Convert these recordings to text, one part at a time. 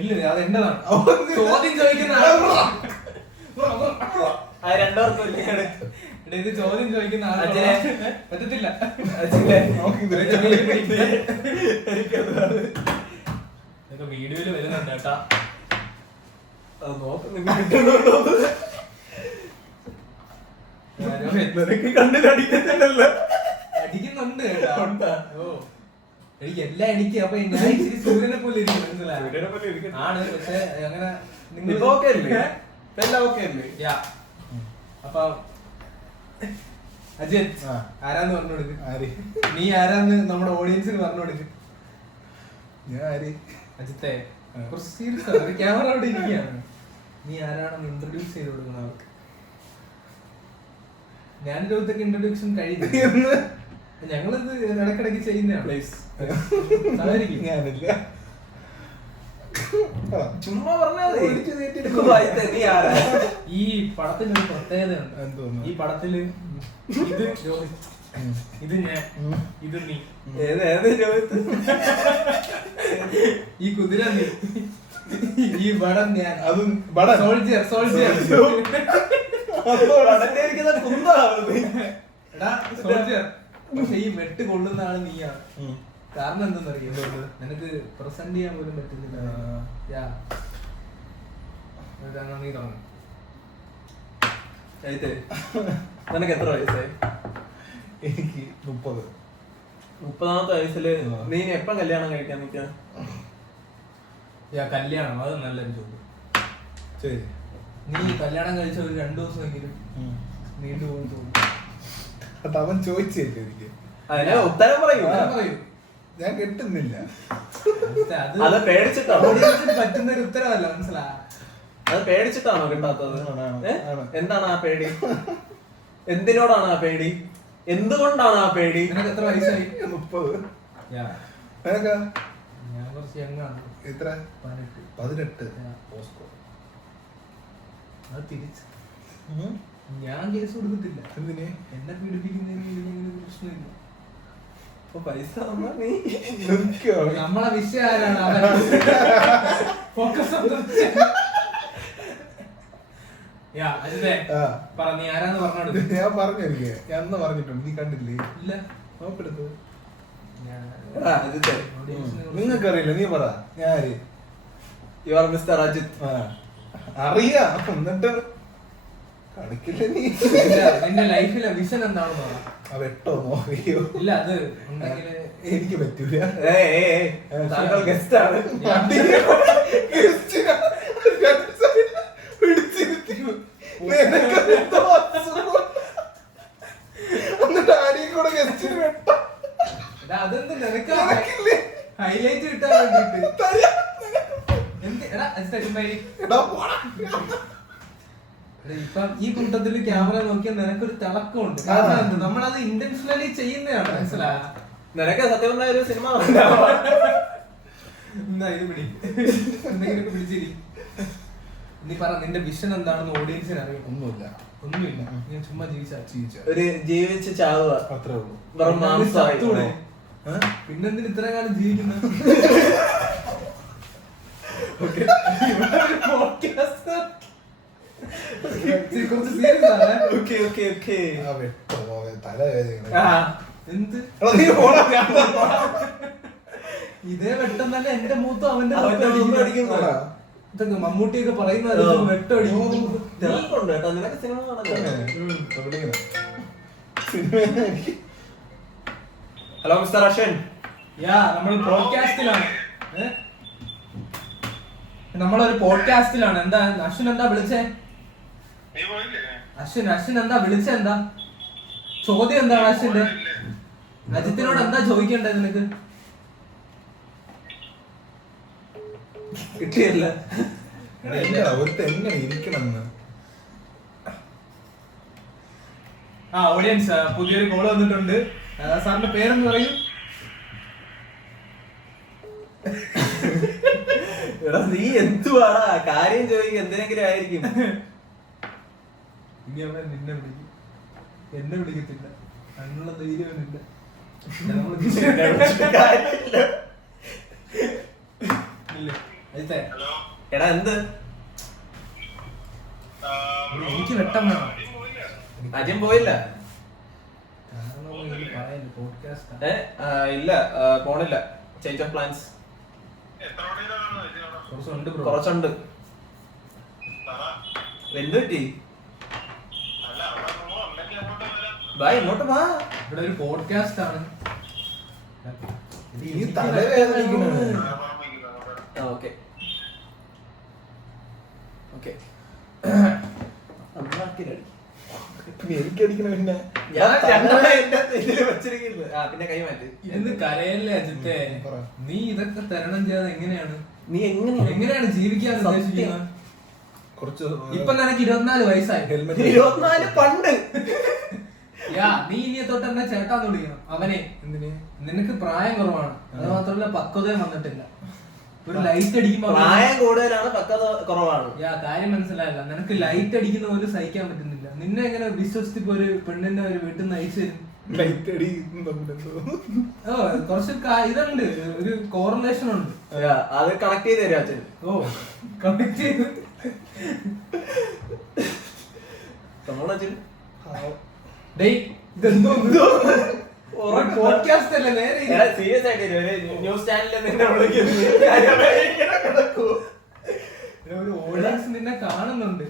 ഇല്ല അത് എന്റെതാണ്. ചോദ്യം ചോദിക്കുന്ന ഇത് ചോദ്യം ചോദിക്കുന്ന പറ്റത്തില്ല. വീഡിയോയില് വരുന്നുണ്ട് കേട്ടാ. അത് അടിക്കുന്നുണ്ട് കേട്ടാ. ഓ എനിക്ക് എല്ലാം എനിക്ക് അപ്പൊ ഞാൻ ഇച്ചിരി സൂര്യനെ പോലെ ഇരിക്കും മനസ്സിലായി ആണ്. പക്ഷെ അങ്ങനെ നിങ്ങൾ അപ്പൊ അജിത് ആരാന്ന് പറഞ്ഞു കൊടുക്ക്. നീ ആരാന്ന് നമ്മുടെ ഓഡിയൻസിന് പറഞ്ഞു കൊടുക്ക്. അജിത്തെ കുറച്ച് സീരിയസ് ആണ്. ക്യാമറ അവിടെ ഇരിക്കുകയാണ്. നീ ആരാണെന്ന് ഇൻട്രൊഡ്യൂസ് ചെയ്ത് കൊടുക്കണം അവർക്ക്. ഞാൻ ലോകത്തൊക്കെ ഇൻട്രൊഡ്യൂഷൻ കഴിഞ്ഞു. ഞങ്ങളിത് ഇടക്കിടക്ക് ചെയ്യുന്നതാണ്. ഞാനില്ല ചുമ്മാ പറഞ്ഞാൽ ഈ പടത്തിന് ഒരു പ്രത്യേകത ഉണ്ട്. ഈ പടത്തില് ഇത് ഇത് ഞാൻ ഇത് നീ ഈ കുതിര നീ ഈ വടം ഞാൻ അതും സോൾജിയർ സോൾജിയർ സോൾജിയർ. പക്ഷെ ഈ വെട്ട് കൊള്ളുന്ന ആള് നീയാണ്. കാരണം എന്തെന്നറിയോ, നിനക്ക് പ്രസന്റ് ചെയ്യാൻ പോലും പറ്റുന്നില്ല. നീ തുടങ്ങും. നിനക്ക് എത്ര വയസ്സായി? എനിക്ക് 30. 30ാമത്തെ വയസ്സില് നീ എപ്പം കല്യാണം കഴിക്കാൻ നിൽക്കുക? കല്യാണം അത് നല്ലൊരു ചോദ്യം. ശരി, നീ കല്യാണം കഴിച്ച ഒരു 2 ദിവസമെങ്കിലും നീണ്ടു പോകും തോന്നുന്നു. അവൻ ചോദിച്ചില്ല എനിക്ക്. ഉത്തരം പറയൂ. ഞാൻ കെട്ടുന്നില്ല. അത് പേടിച്ചിട്ടാണോ? പറ്റുന്ന ഒരു ഉത്തരവല്ല, മനസ്സിലാ. അത് പേടിച്ചിട്ടാണോ കിട്ടാത്തത്? എന്താണ് ആ പേടി? എന്തിനോടാണ് ആ പേടി? എന്തുകൊണ്ടാണ് ആ പേടി? നിനക്ക് എത്ര വയസ്സായി? 30. ഞാൻ കുറച്ച് യങ്ങാണ്. എത്ര? 18. അത് തിരിച്ച് ഞാൻ കേസ് കൊടുക്കത്തില്ല. എന്തിനെ? എന്നെ പീഡിപ്പിക്കുന്നതിന് പ്രശ്നമില്ല. പൈസ നമ്മളെ വിഷയം ആരാണ്? ഫോക്കസ് പറ, നീ ആരാന്ന് പറഞ്ഞോട്. ഞാൻ പറഞ്ഞു എനിക്ക്. ഞാൻ അന്ന് പറഞ്ഞിട്ടുണ്ട്, നീ കണ്ടില്ലേ? ഇല്ല, നോക്കെടുത്ത്. നിങ്ങൾക്കറിയില്ല, നീ പറ. ഞാൻ ആര്? You are mister Ajith. അറിയാം, എന്നിട്ട് കളിക്കില്ല നീ. നിന്റെ ലൈഫിലെ വിഷൻ എന്താണെന്ന് പറ. വെട്ടോ നോക്കിയോ? ഇല്ല, അത് ഉണ്ടെങ്കില് എനിക്ക് പറ്റൂല. താങ്കൾ ഗസ്റ്റ് ആണ്. എന്നിട്ട് ആരെയും കൂടെ ഗസ്റ്റിന് വെട്ടോ. അതെന്ത് നിനക്ക് ഹൈലൈറ്റ് കിട്ടാൻ വേണ്ടിട്ട്. ഇപ്പം ഈ കൂട്ടത്തില് ക്യാമറ നോക്കിയാൽ നിനക്കൊരു തിളക്കമുണ്ട്. കാരണം നമ്മളത് ഇന്റൻഷനലി ചെയ്യുന്നതാണ്, മനസ്സിലാ. നിനക്ക് സത്യം പറഞ്ഞ ഒരു സിനിമ എന്താ ഇത് പിടി, എന്തെങ്കിലുമൊക്കെ പിടിച്ചിരി. നീ പറ, നിന്റെ വിഷൻ എന്താണെന്ന് ഓഡിയൻസിന് അറിയാം. ഒന്നുമില്ല, ഒന്നുമില്ല. ഞാൻ ചുമ്മാ ഒരു ജീവിച്ച് ചാവുക, അത്രേ ഉള്ളൂ. പിന്നെന്തിന് ഇത്ര കാലം ജീവിക്കുന്നത്? കുറച്ച് സീരിയസ് ആണ്. ഇതേ വെട്ടം തന്നെ എന്റെ മൂത്തും അവന്റെ ഇതൊക്കെ മമ്മൂട്ടിയൊക്കെ പറയുന്നത് വെട്ടടിക്കും. Hello mister Ashwin. നമ്മൾ പോഡ്കാസ്റ്റിലാണ്. നമ്മളൊരു പോഡ്കാസ്റ്റിലാണ്. എന്താ അശ്വിൻ, എന്താ വിളിച്ചേ? അശ്വിൻ എന്താ വിളിച്ചേ? എന്താ ചോദ്യം? എന്താണ് അശ്വിന്റെ? അജിത്തിനോട് എന്താ ചോദിക്കണ്ടേ നിനക്ക്? കിട്ടിയല്ല. എങ്ങനെ ഇരിക്കണം? ഓഡിയൻസ്, പുതിയൊരു കോള് വന്നിട്ടുണ്ട്. സാറിന്റെ പേരെന്ന് പറയൂ. നീ എന്തുവാടാ കാര്യം ചോദിക്കുക? എന്തിനെങ്കിലും ആയിരിക്കും. ഇനി അവൻ നിന്നെ വിളിക്കും, എന്നെ വിളിക്കത്തില്ല. അതിനുള്ള ധൈര്യമില്ല. എടാ എന്ത് എനിക്ക് വെട്ടം വേണം. അജയം പോയില്ല? ഇല്ല, പോണില്ല. ചേഞ്ച് ഓഫ് പ്ലാൻസ് കുറച്ചുണ്ട്. എന്ത് പറ്റി? ബായ് ഇങ്ങോട്ട് വാ, ഇവിടെ ഒരു പോഡ്കാസ്റ്റ് ആണ്. Okay okay. എനിക്കടിക്കണ പിന്നെ പിന്നെ കൈ മാറ്റി. ഇന്ന് കരയല്ലേ അജിത്തെ? നീ ഇതൊക്കെ തരണം ചെയ്യാതെ എങ്ങനെയാണ് നീ എങ്ങനെയാണ് ജീവിക്കാൻ ഉദ്ദേശിക്കുന്നത്? കുറച്ച് ഇപ്പൊ നിനക്ക് 24 വയസ്സായി. 24 പണ്ട്. നീ ഇനിയെ തൊട്ട് എന്നെ ചേട്ടാന്ന് വിളിക്കണം. അവനെ എന്തിന്? നിനക്ക് പ്രായം കുറവാണ്, അത് മാത്രമല്ല പക്വതയും വന്നിട്ടില്ല. ഒരു ലൈറ്റ് അടിക്കുമ്പോ പ്രായം കൂടുതലാണ്, പക്വത കുറവാണ്. കാര്യം മനസ്സിലായില്ല. നിനക്ക് ലൈറ്റ് അടിക്കുന്ന പോലും സഹിക്കാൻ പറ്റുന്നില്ല. നിന്നെ എങ്ങനെ വിശ്വസിച്ചിപ്പോ ഒരു പെണ്ണിന്റെ ഒരു വീട്ടിൽ നിന്ന് അയച്ചു തരും? ലൈറ്റ് അടി കുറച്ച് ഇതുണ്ട്, ഒരു കോറിലേഷൻ ഉണ്ട്. അത് കണക്ട് ചെയ്ത് തരാം അച്ഛൻ. കണക്ട് ചെയ്ത് പോഡ്കാസ്റ്റ് അല്ലേ? നേരെ സീരിയസ് ആയിട്ട് ന്യൂസ് ചാനലിൽ ഒരു ഓഡിയൻസ് നിന്നെ കാണുന്നുണ്ട്.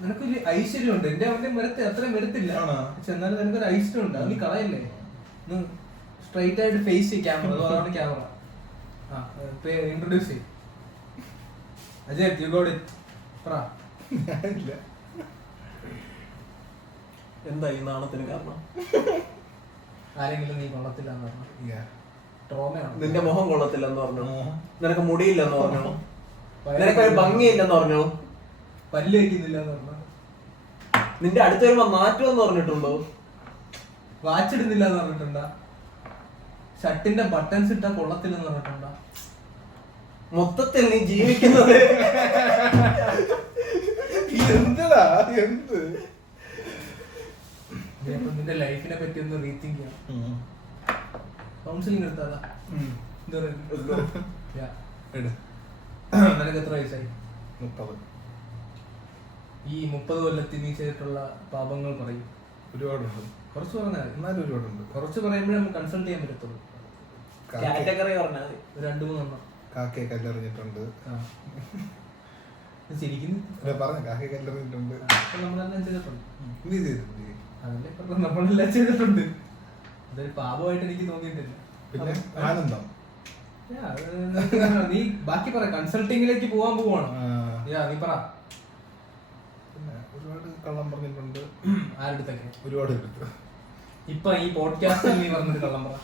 നിനക്കൊരു ഐശ്വര്യമുണ്ട്. അവന്റെ മെടുത്ത് അത്രയും മെടുത്തില്ല, പക്ഷെ എന്നാലും നിനക്കൊരു ഐശ്വര്യമുണ്ട്. അത് നീ കളയല്ലേ. സ്ട്രൈറ്റ് ആയിട്ട് ഫേസ് ചെയ്യും ക്യാമറ. അതാണ് ക്യാമറ. ഇൻട്രൊഡ്യൂസ് ചെയ്യും. Ajay you got it. പറ. എന്താ ഈ നാണത്തിന് കാരണം? ആരെങ്കിലും നീ കൊള്ളത്തില്ലെന്ന് പറഞ്ഞു. ട്രോമയാണ്. നിന്റെ മുഖം കൊള്ളത്തില്ലെന്ന് പറഞ്ഞു, നിനക്ക് മുടിയില്ലെന്ന് പറഞ്ഞു, നിനക്കൊരു ഭംഗിയില്ലെന്ന് പറഞ്ഞു, പല്ല് വയ്ക്കുന്നില്ല എന്ന് പറഞ്ഞു, നിന്റെ അടുത്ത് വരുമ്പോ മാറ്റുമെന്ന് പറഞ്ഞിട്ടുണ്ടോ, വാച്ച് ഇടുന്നില്ല എന്ന് പറഞ്ഞിട്ടുണ്ടാ, ഷർട്ടിന്റെ ബട്ടൺസ് ഇട്ടാ കൊള്ളത്തില്ലെന്ന് പറഞ്ഞിട്ടുണ്ടാ. മൊത്തത്തിൽ നീ ജീവിക്കുന്നത് എന്താ എന്ത്? നിന്റെ ലൈഫിനെ പറ്റി ഒന്ന് റീതിങ്ക് ചെയ്യാം. കൗൺസിലിംഗ് എടുത്താലാ? നിനക്ക് എത്ര വയസ്സായി? 30. ഈ 30 കൊല്ലത്തിൽ നീ ചെയ്തിട്ടുള്ള പാപങ്ങൾ പറയും. ഒരുപാടുണ്ട്. കുറച്ച് പറഞ്ഞാൽ എന്നാലും ഒരുപാടുണ്ട്. കുറച്ച് പറയുമ്പോഴേ നമുക്ക് കൺസൾട്ട് ചെയ്യാൻ പറ്റത്തുള്ളൂ. കാറ്റഗറി പറഞ്ഞാൽ 2-3 എണ്ണം. കാക്കയെ കല്ലെറിഞ്ഞിട്ടുണ്ട്. ശരിക്കും പറഞ്ഞ കാക്കയെ കല്ലെറിഞ്ഞിട്ടുണ്ട്. നമ്മളെല്ലാം ചെയ്തിട്ടുണ്ട്. നീ ചെയ്തിട്ടുണ്ട്. അതല്ലേ പറഞ്ഞ നമ്മളെല്ലാം ചെയ്തിട്ടുണ്ട്. അതൊരു പാപമായിട്ട് എനിക്ക് തോന്നിയിട്ടില്ല. പിന്നെ ആനന്ദം. നീ ബാക്കി പറ. കൺസൾട്ടിങ്ങിലേക്ക് പോവാൻ പോവാണ്. നീ പറ. പിന്നെ ഒരുപാട് കള്ളം പറഞ്ഞിട്ടുണ്ട്. ആരുടെത്തൊക്കെ? ഒരുപാട് എടുത്തു. ഇപ്പൊ ഈ പോഡ്കാസ്റ്റ് നീ പറഞ്ഞിട്ട് കള്ളം പറ.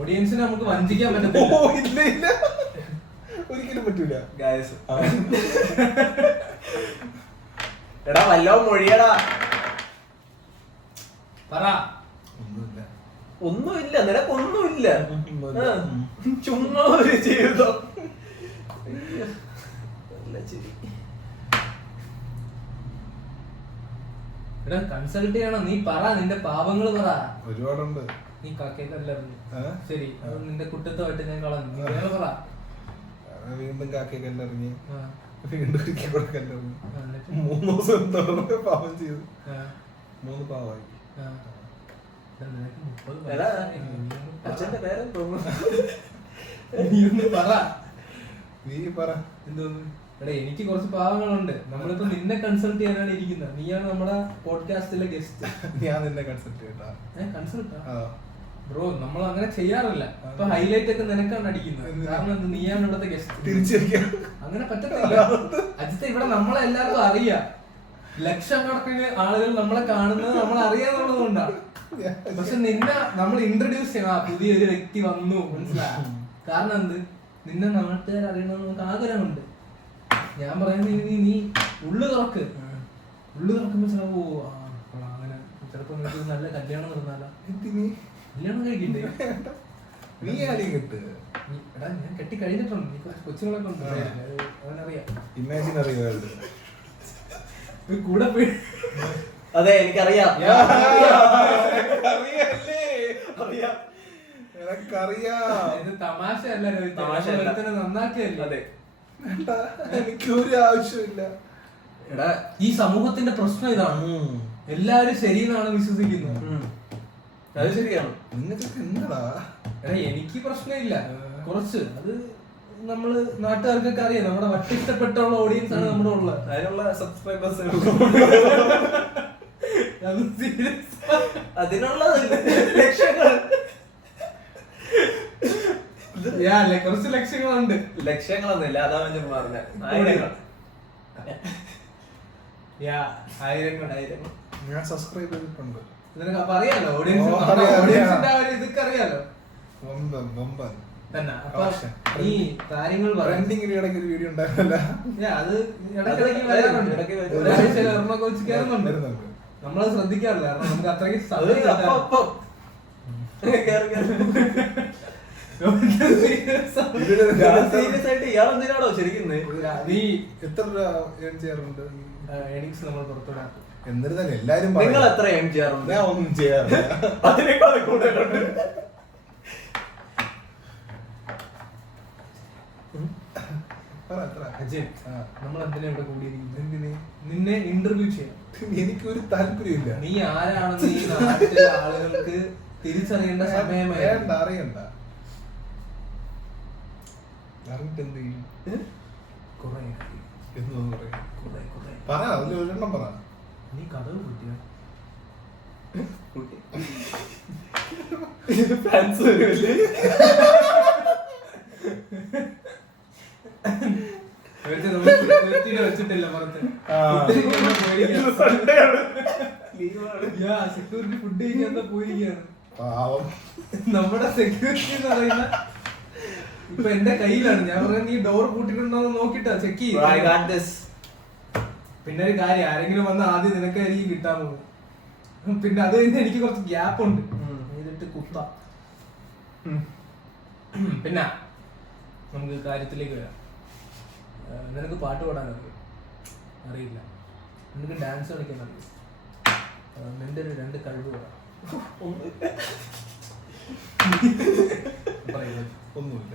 ഓഡിയൻസിനെ നമുക്ക് വഞ്ചിക്കാൻ പറ്റത്തില്ല. ഒരിക്കലും പറ്റൂല. എടാ വല്ലോ മൊഴിയടാ. പറ. ഒന്നുമില്ല, നിനക്കൊന്നുമില്ല. ചുമ്മാ ഒരു ജീവിതം. എടാ കൺസൾട്ട് ചെയ്യണം. നീ പറ, നിന്റെ പാപങ്ങൾ പറ. ഒരുപാടുണ്ട്. നീ കാക്കയല്ലറിഞ്ഞു. ശരി, നിന്റെ കുറ്റത്തുമായിട്ട് ഞാൻ കളഞ്ഞു. നീ വേറെ പറ. വീണ്ടും കാക്കയെ കല്ലെറിഞ്ഞ് വീണ്ടും ഒരിക്കൽ കൂടെ കല്ലെറിഞ്ഞു. 3 ദിവസം തുടർന്ന് പാവം ചെയ്തു. 3 പാവമായി. അച്ഛന്റെ പേരെ നീ പറ. എന്തോന്ന്? എടാ എനിക്ക് കുറച്ച് പാവങ്ങളുണ്ട്. നമ്മളിപ്പോ നിന്നെ കൺസൾട്ട് ചെയ്യാനാണ് ഇരിക്കുന്നത്. നീയാണ് നമ്മുടെ പോഡ്കാസ്റ്റിലെ ഗസ്റ്റ്. ഞാൻ നിന്നെ കൺസൾട്ട് ചെയ്യട്ടാ? കൺസൾട്ടാ ബ്രോ? നമ്മൾ അങ്ങനെ ചെയ്യാറില്ല. ഇപ്പൊ ഹൈലൈറ്റ് ഒക്കെ നിനക്കാണ് അടിക്കുന്നത്. കാരണം നീയാണ് ഇവിടുത്തെ ഗസ്റ്റ്. തിരിച്ചിരിക്കാം. അങ്ങനെ പറ്റത്തില്ല അജിത്ത്. ഇവിടെ നമ്മളെ എല്ലാവർക്കും അറിയാം. ലക്ഷക്കണക്കിന് ആളുകൾ നമ്മളെ കാണുന്നത് നമ്മൾ അറിയാന്നുള്ളതുകൊണ്ടാണ്. പക്ഷെ നിന്നെ നമ്മൾ ഇൻട്രൊഡ്യൂസ് ചെയ്യണം. പുതിയൊരു വ്യക്തി വന്നു, മനസ്സിലായ? കാരണം എന്ത്? നിന്നെ നാട്ടുകാർ അറിയണമെന്ന് നമുക്ക് ആഗ്രഹമുണ്ട്. ഞാൻ പറയുന്നത് നീ ഉള്ളു തുറക്ക്. ഉള്ളു തുറക്കുമ്പോ ചിലപ്പോ അങ്ങനെ ചിലപ്പോ നല്ല കല്യാണം നടന്നാലോ? കല്യാണം കഴിക്കണ്ടേ? നീ ആരെയും കിട്ട്. എടാ ഞാൻ കെട്ടി കഴിഞ്ഞിട്ടുണ്ട്, നീ കൊച്ചുങ്ങളൊക്കെ ഉണ്ട്, അവനറിയാം. ഇമാജിനറി വേൾഡ് കൂടെ പോയി. അതെ എനിക്കറിയാം. എനിക്കറിയാം. ഇത് തമാശയല്ല രോഹിത്, തമാശയല്ല. ഒരുത്തനെ നന്നാക്കിയല്ലേ. അതെ. എനിക്കൊരു ആവശ്യമില്ല. എടാ ഈ സമൂഹത്തിന്റെ പ്രശ്നം ഇതാണ്, എല്ലാവരും ശരിയെന്നാണ് വിശ്വസിക്കുന്നത്. അത് ശരിയാണ്. നിങ്ങൾക്കൊക്കെ എന്താടാ? എടാ എനിക്ക് പ്രശ്നമില്ല കുറച്ച്, അത് നമ്മള് നാട്ടുകാർക്കൊക്കെ അറിയാം, നമ്മുടെ വട്ടിഷ്ടപ്പെട്ടുള്ള ഓഡിയൻസ് ആണ് നമ്മുടെ ഉള്ളത്. അതിനുള്ള സബ്സ്ക്രൈബേഴ്സ് അത് serious. അതിനുള്ള ലക്ഷ്യങ്ങൾ അല്ലേ, കുറച്ച് ലക്ഷ്യങ്ങളുണ്ട്. ലക്ഷ്യങ്ങളൊന്നുമില്ല, അതാ ഞാൻ പറഞ്ഞ ആയിരങ്ങൾ. ആയിരങ്ങൾ ഞാൻ സബ്സ്ക്രൈബ് ചെയ്തിട്ടുണ്ട്. നിനക്ക് അപ്പൊ അറിയാലോ, ഓഡിയൻസ് ഓ, അറിയാം. ഓഡിയൻസിന്റെ ആ ഒരു ഇതൊക്കെ അറിയാലോ വമ്പൻ തന്നെ. അപ്പൊ ഈ കാര്യങ്ങൾ ട്രെൻഡിങ്ങിന് ഇടയ്ക്ക് ഒരു വീഡിയോ ഉണ്ടായിരുന്നല്ല. അത് ഇടയ്ക്കിടയ്ക്ക് വരാറുണ്ട്, ഇടയ്ക്ക് വരും. ഒരാഴ്ചയിൽ ഒരെണ്ണം കോച്ച് കയറുന്നുണ്ട്. വരുന്നുണ്ട്. നമ്മളത് ശ്രദ്ധിക്കാറില്ല, കാരണം നമുക്ക് അത്രയ്ക്ക് അത് സമയം കിട്ടാറില്ല. അപ്പം സീരിയസ് ആയിട്ട് ഇയാൾ എന്തിനാണോ ശരിക്കും നീ എത്ര രൂപ earn ചെയ്യാറുണ്ട്? എഡിങ്സ് നമ്മൾ പുറത്തുവിടാം. എന്നിരുന്നാലും എല്ലാരും നിങ്ങൾ പറയും. എത്ര എം ചെയ്യാറുണ്ട്? ഞാൻ ഒന്നും ചെയ്യാറില്ല. അതിനേക്കാൾ കൂടുതലുണ്ട്. പറ, എത്ര? അജയ്, ആ. നമ്മൾ എന്തിനാ ഇവിടെ കൂടിയിരിക്കുന്നത്? എന്തിന്? നിന്നെ ഇന്റർവ്യൂ ചെയ്യാം. എനിക്കൊരു താല്പര്യമില്ല. നീ ആരാണെന്ന് ഈ നാട്ടിലെ ആളുകൾക്ക് തിരിച്ചറിയേണ്ട സമയമായി. വേണ്ട, അറിയണ്ട. അറിഞ്ഞിട്ട് എന്ത് ചെയ്യും? കുറെ എന്ന് പറയാം. കുറെ കുറെ പറ, അതിൽ ഒരെണ്ണം പറ. നീ കഥവ് കിട്ടിയ ഫാൻസ് വരുമല്ലേ? വെച്ചിട്ടില്ല പുറത്ത്. ആ. സെക്യൂരിറ്റി ഫുഡ് കഴിക്കാൻ പോയിരിക്കുകയാണ്. പാവം. നമ്മുടെ സെക്യൂരിറ്റി എന്ന് പറയുന്ന ഇപ്പൊ എന്റെ കയ്യിലാണ്. ഞാൻ പറയാം, നീ ഡോർ പൂട്ടിട്ടുണ്ടോ നോക്കിട്ടാ ചെക്ക് I ചെയ്യും. got this. പിന്നെ ഒരു കാര്യം, ആരെങ്കിലും വന്ന് ആദ്യം നിനക്കായിരിക്കും കിട്ടാൻ പോകും. പിന്നെ അത് കഴിഞ്ഞ് എനിക്ക് കുറച്ച് ഗ്യാപ്പ് ഉണ്ട്, എന്നിട്ട് കുത്താം. പിന്നെ നമുക്ക് കാര്യത്തിലേക്ക് വരാം. നിനക്ക് പാട്ട് പാടാൻ അറിയും? അറിയില്ല. നിനക്ക് ഡാൻസ് കളിക്കാൻ അറിയും? നിന്റെ ഒരു 2 കഴിവ് പറയാം. ഒന്നുമില്ല.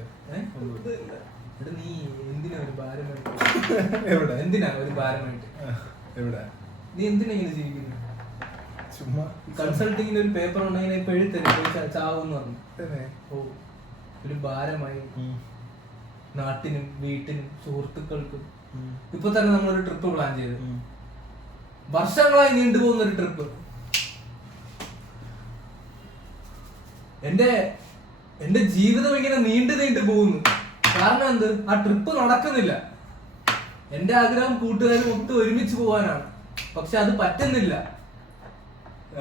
ഇവിടെ നീ എന്തിനാ ഒരു ഭാരമായിട്ട്? എവിടെ? എന്തിനാ ഒരു ഭാരമായിട്ട്? എവിടെ? നീ എന്തിനാ ഇങ്ങനെ ജീവിക്കുന്നത്? ചുമ്മാ കൺസൾട്ടിങ്ങിന് ഒരു പേപ്പർ ഉണ്ടെങ്കിൽ ഇപ്പൊ എഴുത്തരും ചാവെന്ന് പറഞ്ഞു. തന്നെ. ഓ, ഒരു ഭാരമായി നാട്ടിനും വീട്ടിനും സുഹൃത്തുക്കൾക്കും. ഇപ്പൊ തന്നെ നമ്മളൊരു ട്രിപ്പ് പ്ലാൻ ചെയ്തു, വർഷങ്ങളായി നീണ്ടുപോകുന്ന ഒരു ട്രിപ്പ്. എന്റെ ജീവിതം ഇങ്ങനെ നീണ്ടു പോകുന്നു. കാരണം എന്ത്? ആ ട്രിപ്പ് നടക്കുന്നില്ല. എന്റെ ആഗ്രഹം കൂട്ടുകാരും ഒത്ത് ഒരുമിച്ച് പോകാനാണ്, പക്ഷെ അത് പറ്റുന്നില്ല.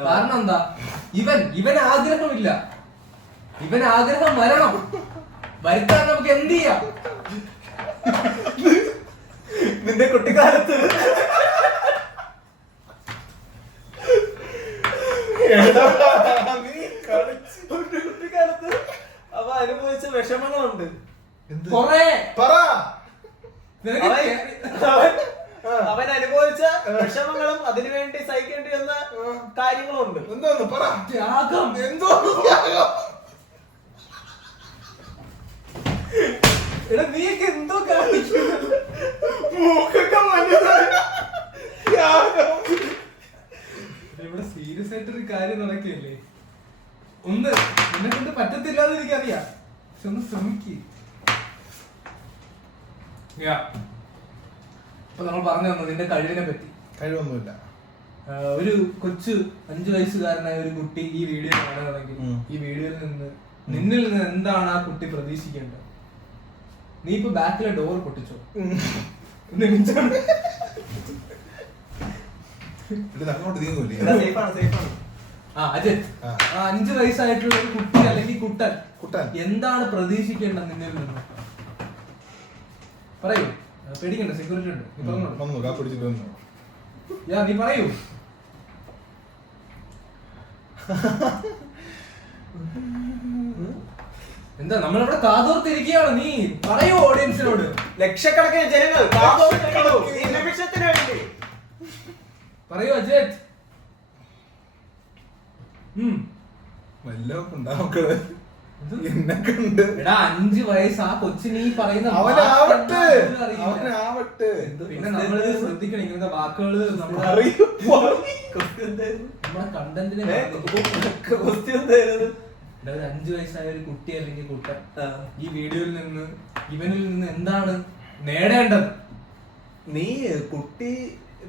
കാരണം എന്താ? ഇവൻ ആഗ്രഹമില്ല, ഇവൻ ആഗ്രഹം വരണം. വരുത്താൻ നമുക്ക് എന്ത് ചെയ്യാം? നിന്റെ കുട്ടിക്കാലത്ത് കുട്ടിക്കാലത്ത് അവ അനുഭവിച്ച വിഷമങ്ങളുണ്ട്. കൊറേ പറ. അവൻ അനുഭവിച്ച വിഷമങ്ങളും അതിനുവേണ്ടി സഹിക്കേണ്ടി വന്ന കാര്യങ്ങളുണ്ട്. എന്തോന്ന് പറ. ത്യാഗം. എന്തോ ത്യാഗം? എടാ നീയൊക്കെ എന്തോ കാണിക്കുന്നത്? ഇവിടെ സീരിയസ് ആയിട്ടൊരു കാര്യം നടക്കുകയല്ലേ. ഒന്ന് എന്നെ കൊണ്ട് പറ്റത്തില്ല എന്ന് എനിക്കറിയാം, പക്ഷെ ഒന്ന് ശ്രമിക്ക്. ഇപ്പൊ നമ്മൾ പറഞ്ഞു തന്നത് നിന്റെ കഴിവിനെ പറ്റി. കഴിവൊന്നുമില്ല. ഒരു കൊച്ചു 5 വയസ്സുകാരനായ ഒരു കുട്ടി ഈ വീഡിയോ കാണുകയാണെങ്കിൽ ഈ വീഡിയോയിൽ നിന്ന് നിന്നിൽ നിന്ന് എന്താണ് ആ കുട്ടി പ്രതീക്ഷിക്കേണ്ടത്? നീ ഇപ്പൊ ബാക്കിലെ ഡോർ പൊട്ടിച്ചോ? അങ്ങോട്ട് നീങ്ങൂല്ലേ? അജയ്, 5 വയസ്സായിട്ടുള്ള ഒരു കുട്ടി അല്ലെങ്കിൽ കുട്ടൻ എന്താണ് പ്രതീക്ഷിക്കേണ്ടത് നിന്നിൽ നിന്ന്? പറയൂ, പേടിക്കണ്ട, സെക്യൂരിറ്റി ഉണ്ട്. നീ പറയൂ. എന്താ നമ്മളിവിടെ കാതോർത്തിരിക്കുകയാണ്, നീ പറയൂ ഓഡിയൻസിനോട്. ലക്ഷക്കണക്കിന് ജനങ്ങൾ കാതോർത്തിരിക്കുന്നു ഈ നിമിഷത്തിന് വേണ്ടി. പറയൂ അജിത്. വല്ലതും ഉണ്ടാവുക എന്നെ കണ്ട്. എടാ 5 വയസ്സ് ആ കൊച്ചിന് ഈ പറയുന്ന അവനാവട്ടെ. പിന്നെ നമ്മളിത് ശ്രദ്ധിക്കണം, ഇങ്ങനത്തെ വാക്കുകള് നമ്മുടെ കണ്ടന്റിനെ. ഒരു 5 വയസ്സായ ഒരു കുട്ടി അല്ലെങ്കിൽ കുട്ടൻ ഈ വീഡിയോയിൽ നിന്ന് ഇവനിൽ നിന്ന് എന്താണ് നേടേണ്ടത്? നീ കുട്ടി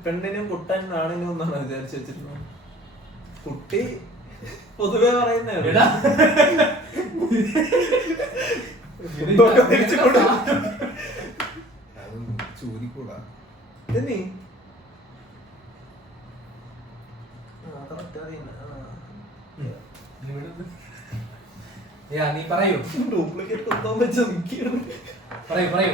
പെണ്ണിനും കുട്ടൻ ആണിനും എന്നാണ് വിചാരിച്ചു വെച്ചിരുന്നത്. കുട്ടി പൊതുവെ പറയുന്നേ ചൂരിക്കൂടാ നീ നീ പറയൂ. ഡ്യൂപ്ലിക്കേറ്റ് വെച്ച് പറയൂ പറയൂ.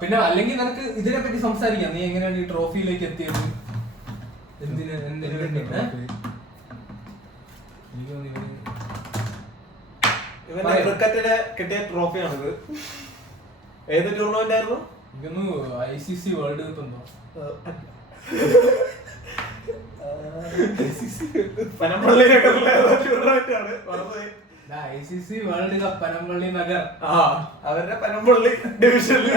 പിന്നെ അല്ലെങ്കിൽ നിനക്ക് ഇതിനെ പറ്റി സംസാരിക്കാം. നീ എങ്ങനെയാണ് ഈ ട്രോഫിയിലേക്ക് എത്തിയത്? എന്തിനു വേണ്ടിട്ട്? ഇവന് ക്രിക്കറ്റില് കിട്ടിയ ട്രോഫിയാണിത്. ഏത് ടൂർണമെന്റ് ആയിരുന്നു? എനിക്കൊന്നു ICC വേൾഡ് കപ്പ് എന്തോ. ICC world cup Panampilly Nagar. അവരുടെ പനമ്പള്ളി ഡിവിഷനില്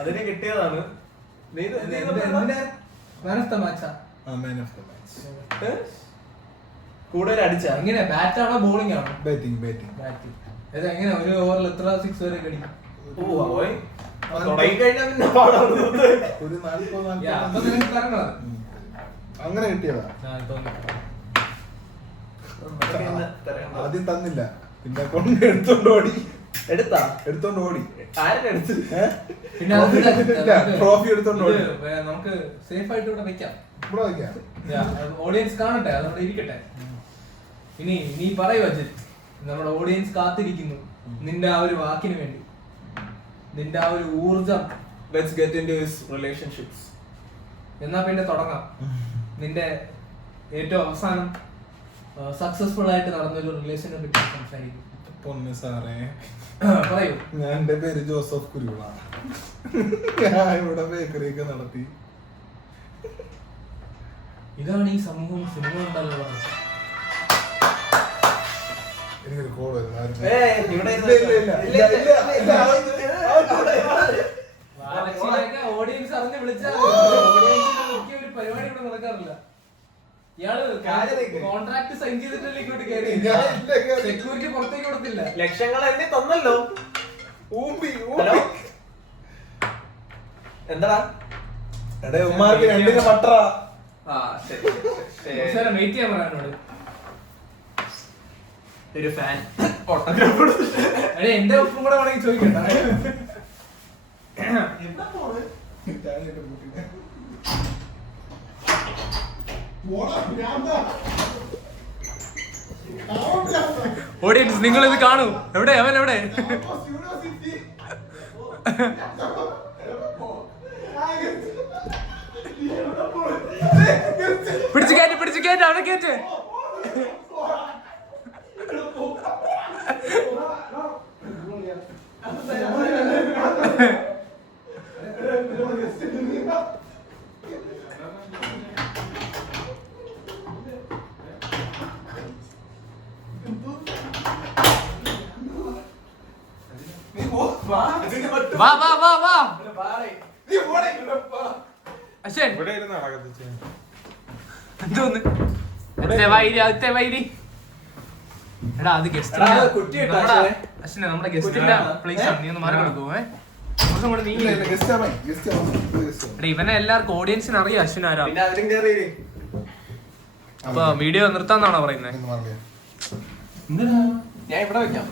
അതിന് കിട്ടിയതാണ്. കൂടുതൽ അടിച്ച എങ്ങനെ, ബാറ്റ് ആണോ ബോളിംഗ് ആണോ? ബാറ്റിംഗ്. ബാറ്റിംഗ്. എങ്ങനെ ഒരു ഓവറിൽ എത്ര 6 വരെ അടിക്കും? ഒരു 40 അപ്പൊ നിനക്ക് തരണത് അങ്ങനെ കിട്ടിയതാ. ആദ്യം തന്നില്ല, പിന്നെ കൊണ്ട് എടുത്തോണ്ട് ഓടി. എടുത്തോണ്ട് ഓടി. ആരുടെ അടുത്ത്? പിന്നെ ട്രോഫി എടുത്തോണ്ട് ഓടി. നമുക്ക് സേഫ് ആയിട്ട് ഇവിടെ വെക്കാം. ഇവിടെ വെക്കാം. ഓഡിയൻസ് കാണട്ടെ, അതവിടെ ഇരിക്കട്ടെ. ഇനി നീ പറയൂ അജിത്, നമ്മുടെ ഓഡിയൻസ് കാത്തിരിക്കുന്നു നിന്റെ ആ ഒരു വാക്കിന് വേണ്ടി, നിന്റെ ആ ഒരു ഊർജം. Let's get into his relationships. എന്നാ പിന്നെ തുടങ്ങാം. നിന്റെ ഏറ്റവും അവസാനം സക്സസ്ഫുൾ ആയിട്ട് നടന്നൊരു റിലേഷനെ പറ്റി സംസാരിക്കും. പൊന്ന് സാറേ, പറയൂ. എന്റെ പേര് ജോസഫ് കുരുവിള. ഞാൻ ഇവിടെ ബേക്കറി ഒക്കെ നടത്തി. ഇതാണ് ഈ സമൂഹം. സിനിമ ഉണ്ടല്ലോ. എനിക്കൊരു കോൾ വരുന്നു. ഓഡിയൻസ് അറിഞ്ഞ് വിളിച്ചാൽ ഒരു പരിപാടി ഇവിടെ നടക്കാറില്ല. ഇയാള് കോൺട്രാക്ട് സൈൻ ചെയ്തിട്ടല്ലേ ഇങ്ങോട്ട് കയറി. സെക്യൂരിറ്റി പുറത്തേക്ക് കൊടുത്തില്ല. ലക്ഷങ്ങൾ എന്നെ തന്നല്ലോ. എന്താ ഉമ്മാർക്ക് രണ്ടിന് മട്ടറ. വെയിറ്റ് ചെയ്യാൻ പറയാനോട്. ഒരു ഫാൻ അതെ, എന്റെ ഒപ്പം കൂടെ വേണമെങ്കിൽ ചോദിക്കണ്ട. ഓഡിയൻസ് നിങ്ങൾ ഇത് കാണൂ. എവിടെ അവൻ? എവിടെ? പിടിച്ചു കയറ്റ് അവനെ കയറ്റ്. വാ വാ വാ വാ. അശ്വൻ എന്തോന്ന്? അകത്തെ വൈരി. എടാ അത് ഗസ്റ്റിന്റെ അശ്വനെ, നമ്മുടെ ഗസ്റ്റിന്റെ പ്ലേസ് ആണ്. നീ ഒന്ന് മാറി കൊടുക്കുവേ. ഇവനെ എല്ലാവർക്കും ഓഡിയൻസിന് അറിയാം അശ്വിൻ ആരാ. അപ്പൊ വീഡിയോ നിർത്താന്നാണോ പറയുന്നത്? ഞാൻ ഇവിടെ വെക്കാം.